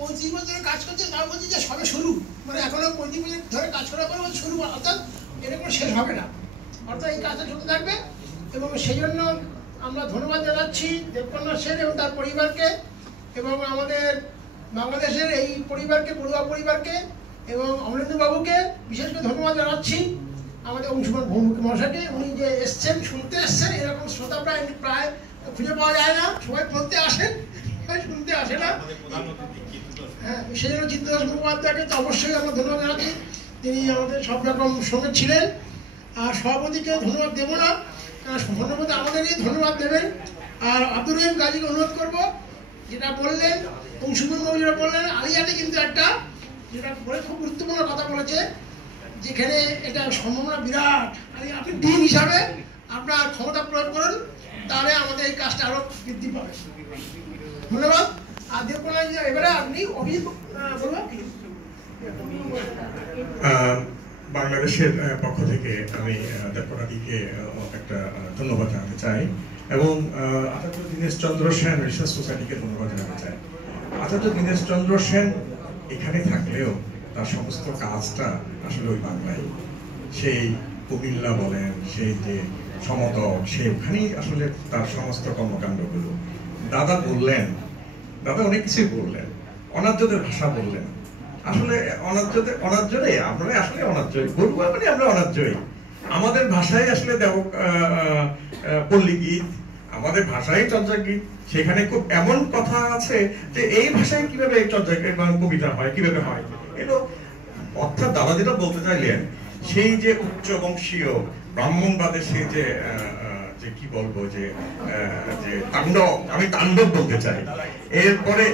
35 বছর ধরে কাজ করছে, তাও বলছে যে সবে শুরু, মানে এখনো 35 বছর ধরে কাজ করার পরে শুরু, অর্থাৎ এটা কোনো শেষ হবে না, অর্থাৎ এই কাজটা চলতে থাকবে। এবং সেই জন্য আমরা ধন্যবাদ জানাচ্ছি দেবকন্যা সেন এবং তার পরিবারকে, এবং আমাদের বাংলাদেশের এই পরিবারকে, পড়ুয়া পরিবারকে, এবং অমরেন্দ্র বাবুকে বিশেষ করে ধন্যবাদ জানাচ্ছি, আমাদের অংশুমান ভৌমিক মহাশয়কে। উনি যে এসছেন, শুনতে এসছেন, এরকম শ্রোতা প্রায় খুঁজে পাওয়া যায় না, সবাই পড়তে আসেন, শুনতে আসে না। হ্যাঁ, সেই জন্য চিত্তদাস মুখোপাধ্যায়কে তো অবশ্যই আমরা ধন্যবাদ জানাচ্ছি, তিনি আমাদের সব রকম সঙ্গে ছিলেন। আর সভাপতিকে ধন্যবাদ দেবো না, ধন্যবাদ আমাদেরই ধন্যবাদ দেবেন। আর আব্দুর রহিম গাজীকে অনুরোধ করবো, যেটা বললেন অংশুমান বাবু যেটা বললেন, আলিয়াতে কিন্তু একটা যেটা বলে খুব গুরুত্বপূর্ণ কথা বলেছে, যেখানে এটা সম্ভাবনা বিরাট। আপনি ডিন হিসাবে আপনার ক্ষমতা প্রয়োগ করুন, তাহলে আমাদের এই কাজটা আরো বৃদ্ধি পাবে। ধন্যবাদ। আর দেবকন্যা এবারে আপনি অভিযোগ বলবেন কি? বাংলাদেশের পক্ষ থেকে আমি দেবকন্যাদিকে একটা ধন্যবাদ জানাতে চাই, এবং আচার্য দীনেশ চন্দ্র সেন রিসার্চ সোসাইটিকে ধন্যবাদ জানাতে চাই। আচার্য দীনেশ চন্দ্র সেন এখানে থাকলেও তার সমস্ত কাজটা আসলে ওই বাংলায়, সেই কুমিল্লা বলেন, সেই যে সমতল, সেখানেই আসলে তার সমস্ত কর্মকাণ্ডগুলো। দাদা বললেন, দাদা অনেক কিছুই বললেন, অনার্যদের ভাষা বললেন। আসলে অনার্যরে আমরা আসলে অনার্যই বলবো, মানে আমরা অনার্যই। আমাদের ভাষায় আসলে পল্লী গীত, আমাদের ভাষায় চর্যা গীত, সেখানে খুব এমন কথা আছে যে এই ভাষায় কিভাবে চর্যা কবিতা হয়, কিভাবে হয় এগুলো। অর্থাৎ দাদা যেটা বলতে চাইলেন, সেই যে উচ্চ বংশীয় ব্রাহ্মণবাদের সেই যে কি বলবো, যে তাণ্ডব, আমি তাণ্ডব বলতে চাই, এরপরে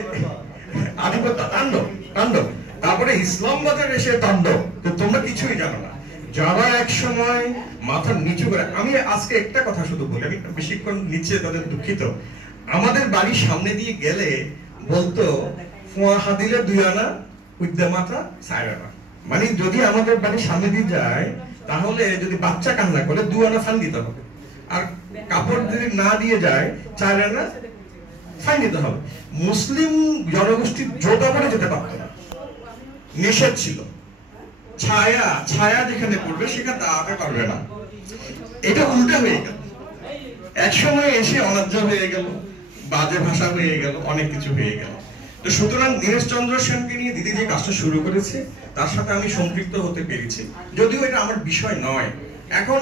আধিপত্য তাণ্ডব, তারপরে ইসলামবাদের এসে তাণ্ডব, তো তোমরা কিছুই জানো না। যারা এক সময় মাথা নিচু করে, আমি আজকে একটা কথা শুধু বলি, আমি বেশিক্ষণ নিচে তাদের দুঃখিত। আমাদের বাড়ির সামনে দিয়ে গেলে বলতো ফোয়া হাদিলে 2 আনা, উদ্যা মাথা 4 আনা। মানে যদি আমাদের বাড়ির সামনে দিয়ে যায়, তাহলে যদি বাচ্চা কান্না করে 2 আনা ফাইন দিতে হবে, আর কাপড় যদি না দিয়ে যায় 4 আনা ফাইন দিতে হবে। মুসলিম জনগোষ্ঠীর জোটা পড়ে যেতে পারত না, নিষেধ ছিল। ছায়া যেখানে পড়বে সেখানে দাঁড়াতে পারবে না। এটা উল্টা হয়ে গেল, এক সময় এসে অনার্য হয়ে গেল, বাজে ভাষা হয়ে গেল, অনেক কিছু হয়ে গেল। তো সুতরাং দীনেশ চন্দ্র সেনকে নিয়ে দিদি যে কাজটা শুরু করেছে, তার সাথে আমি সম্পৃক্ত হতে পেরেছি, যদিও এটা আমার বিষয় নয়। এখন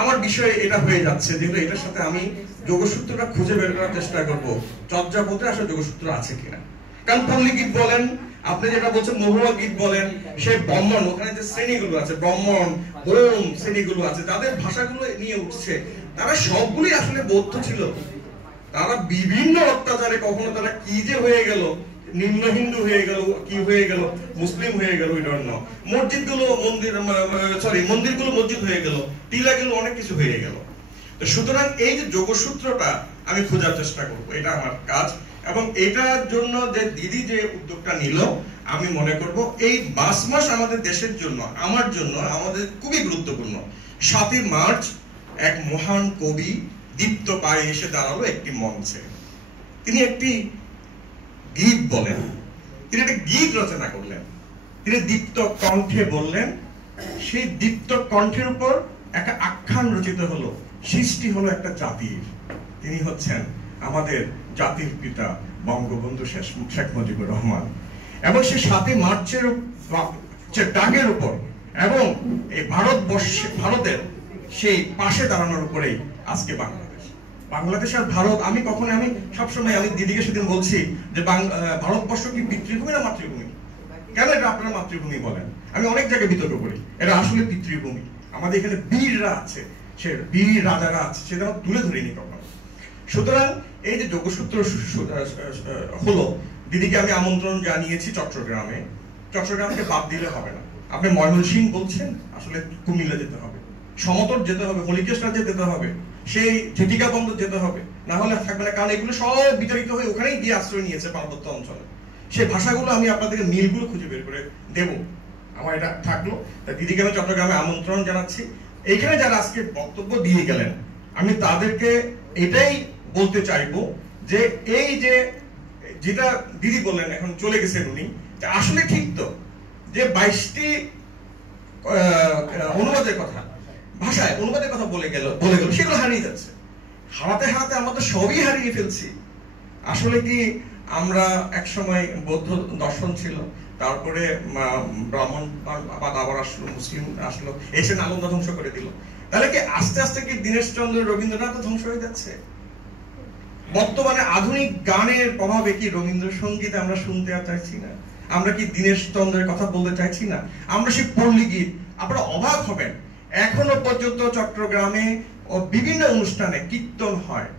আমার বিষয় এটা হয়ে যাচ্ছে, যেহেতু এটার সাথে আমি যোগসূত্রটা খুঁজে বের করার চেষ্টা করব, চর্যাপদে আসলে যোগসূত্র আছে কিনা। কারণ পল্লী গীত বলেন, আপনি যেটা বলছেন মহুয়া গীত বলেন, সেই ব্রাহ্মণ, ওখানে যে শ্রেণীগুলো আছে, ব্রাহ্মণ বোম শ্রেণীগুলো আছে, তাদের ভাষাগুলো নিয়ে উঠছে, তারা সবগুলোই আসলে বৌদ্ধ ছিল। তারা বিভিন্ন অত্যাচারে কখনো তারা কি যে হয়ে গেল, নিম্ন হিন্দু হয়ে গেল, কি হয়ে গেল, মুসলিম হয়ে গেল, ওই জন্য মসজিদগুলো মন্দিরগুলো মসজিদ হয়ে গেল, টিলা গেল, অনেক কিছু হয়ে গেল। তো সুতরাং এই যে যোগসূত্রটা আমি খোঁজার চেষ্টা করব, এটা আমার কাজ। এবং এটার জন্য যে দিদি যে উদ্যোগটা নিল, আমি মনে করব এই 5 মাস আমাদের দেশের জন্য, আমার জন্য, আমাদের খুবই গুরুত্বপূর্ণ। 7ই মার্চ এক মহান কবি দীপ্ত পায়ে এসে দাঁড়ালো একটি মঞ্চে। তিনি একটি গীত বলেন, তিনি একটা গীত রচনা করলেন, তিনি দীপ্ত কণ্ঠে বললেন। সেই দীপ্ত কণ্ঠের উপর একটা আখ্যান রচিত হলো, সৃষ্টি হলো একটা জাতির। তিনি হচ্ছেন আমাদের জাতির পিতা বঙ্গবন্ধু শেখ মুজিবুর রহমান। এবং সেই 7ই মার্চের ডাকের উপর এবং এই ভারতের সেই পাশে দাঁড়ানোর উপরেই আজকে বাংলাদেশ আর ভারত। আমি সবসময় আমি দিদিকে সেদিন বলছি যে ভারতবর্ষ কি পিতৃভূমি না মাতৃভূমি? কেন এটা আপনারা মাতৃভূমি বলেন? আমি অনেক জায়গায় বিতর্ক করি, এটা আসলে পিতৃভূমি। আমাদের এখানে বীররা আছে, সে বীর রাজারা আছে, সেটা তুলে ধরিনি কখনো। সুতরাং এই যে যোগসূত্র হলো, দিদিকে আমি আমন্ত্রণ জানিয়েছি চট্টগ্রামকে বাদ দিলে হবে না। আপনি ময়মনসিংহ বলছেন, আসলে কুমিল্লা যেতে হবে, সমতট যেতে হবে, হলিকেশ্বর যেতে হবে, সেই ঝিটিকা বন্দর যেতে হবে, না হলে থাকবে না। কারণ এগুলো সব বিতাড়িত হয়ে ওখানেই গিয়ে আশ্রয় নিয়েছে পার্বত্য অঞ্চলে। সেই ভাষাগুলো আমি আপনাদেরকে মিলগুলো খুঁজে বের করে দেব, আমার এটা থাকলো। দিদিকে আমি চট্টগ্রামে আমন্ত্রণ জানাচ্ছি। এইখানে যারা আজকে বক্তব্য দিয়ে গেলেন, আমি তাদেরকে এটাই বলতে চাইবো যে এই যে যেটা দিদি বললেন, এখন চলে গেছেন উনি, যে আসলে ঠিক তো যে 22টি অনুবাদের কথা, ভাষায় অনুবাদের কথা বলে গেল, সেগুলো হারিয়ে যাচ্ছে। হারাতে হারাতে আমরা তো সবই হারিয়ে ফেলছি। আসলে কি আমরা এক সময় বৌদ্ধ দর্শন ছিল, তারপরে ব্রাহ্মণ আবার আসলো, মুসলিম আসলো, এসে নালন্দা ধ্বংস করে দিল। তাহলে কি আস্তে আস্তে কি দীনেশচন্দ্র, রবীন্দ্রনাথ ধ্বংস হয়ে যাচ্ছে? বর্তমানে আধুনিক গানের প্রভাবে কি রবীন্দ্রসঙ্গীত আমরা শুনতে আর চাইছি না? আমরা কি দীনেশচন্দ্রের কথা বলতে চাইছি না? আমরা সেই পল্লী গীত, আপনারা অবাক হবেন, এখনো পর্যন্ত চট্টগ্রামে ও বিভিন্ন অনুষ্ঠানে কীর্তন হয়।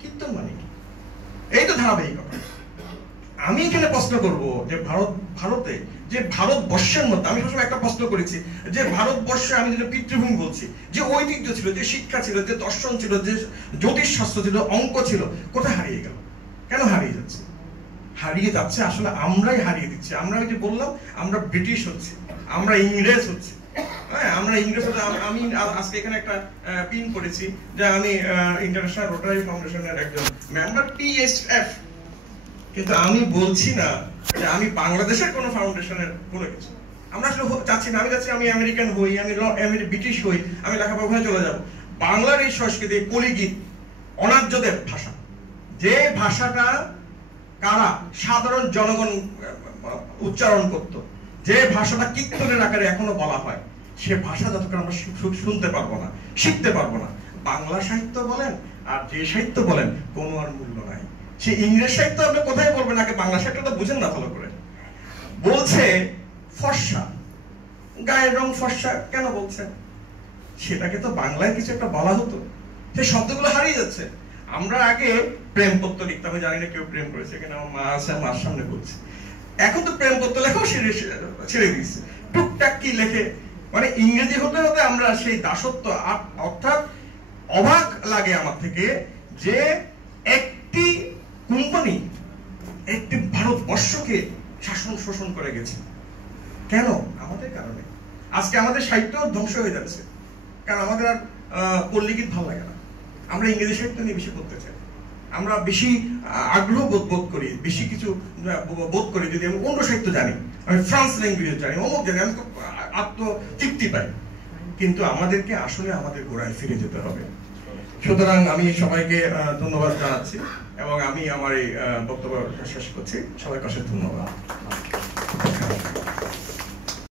কীর্তন মানে কি? এই তো ধারাবাহিকতা। আমি এখানে প্রশ্ন করব যে ভারতে যে ভারতবর্ষের মধ্যে, আমি সবসময় একটা প্রশ্ন করেছি যে ভারতবর্ষে আমি যেটা পিতৃভূমি বলছি, যে ঐতিহ্য ছিল, যে শিক্ষা ছিল, যে দর্শন ছিল, যে জ্যোতিষশাস্ত্র ছিল, অঙ্ক ছিল, কোথায় হারিয়ে গেল? কেন হারিয়ে যাচ্ছে? হারিয়ে যাচ্ছে আসলে আমরাই হারিয়ে দিচ্ছি। আমরা ওই যে বললাম, আমরা ব্রিটিশ হচ্ছি, আমরা ইংরেজ হচ্ছি। হ্যাঁ, আমরা ইংরেজ হচ্ছে। আমি আজকে এখানে একটা পিন করেছি যে আমি ইন্টারন্যাশনাল রোটারি ফাউন্ডেশনের একজন মেম্বার, PSF, কিন্তু আমি বলছি না যে আমি বাংলাদেশের কোনো ফাউন্ডেশনের কোনো কিছু। আমরা আসলে চাচ্ছি না। আমি চাচ্ছি আমি আমেরিকান হই, আমি ব্রিটিশ হই, আমি লেখাপড়া ওখানে চলে যাব। বাংলার এই সংস্কৃতি, কলিগীত, অনার্যদের ভাষা, যে ভাষাটা কারা সাধারণ জনগণ উচ্চারণ করত, যে ভাষাটা কীর্তনের আকারে এখনো বলা হয়, সে ভাষা যতক্ষণ আমরা শুনতে পারবো না, শিখতে পারবো না, বাংলা সাহিত্য বলেন আর যে সাহিত্য বলেন, কোনো আর মূল্য নাই। সে ইংরেজ সাহিত্য আপনি কোথায় বলবেন, আগে বাংলা সাহিত্যটা বুঝেন না ভালো করে। বলছে ফর্সা, গায়ের রং ফর্সা কেন বলছেন? সেটাকে তো বাংলায় কিছু একটা বলা হতো। সেই শব্দগুলো হারিয়ে যাচ্ছে। আমরা আগে প্রেম পত্র লিখতাম, আমি জানি না কেউ প্রেম করেছে, এখানে আমার মা আছে, মার সামনে বলছে। এখন তো প্রেম পত্র লেখাও ছেড়ে দিচ্ছে, টুকটাক কি লেখে। মানে ইংরেজি হতে হতে আমরা সেই দাসত্ব, অর্থাৎ অবাক লাগে আমার থেকে যে একটি কোম্পানি একটি ভারতবর্ষকে শাসন শোষণ করে গেছে। কেন? আমাদের কারণে। আজকে আমাদের সাহিত্য ধ্বংস হয়ে যাচ্ছে, কারণ আমাদের আর পল্লীগীত ভালো লাগে না। আমরা ইংরেজি সাহিত্য নিয়ে বেশি পড়তে চাই, আমরা বেশি আগ্রহ বোধ করি, বেশি কিছু বোধ করি যদি আমি অন্য সাহিত্য জানি, আমি ফ্রান্স ল্যাঙ্গুয়েজ জানি, অমুক জানি, আমি খুব আত্মতৃপ্তি পাই। কিন্তু আমাদেরকে আসলে আমাদের গোড়ায় ফিরে যেতে হবে। সুতরাং আমি সবাইকে ধন্যবাদ জানাচ্ছি এবং আমি আমার এই বক্তব্য শেষ করছি। সবাইকে অশেষ ধন্যবাদ।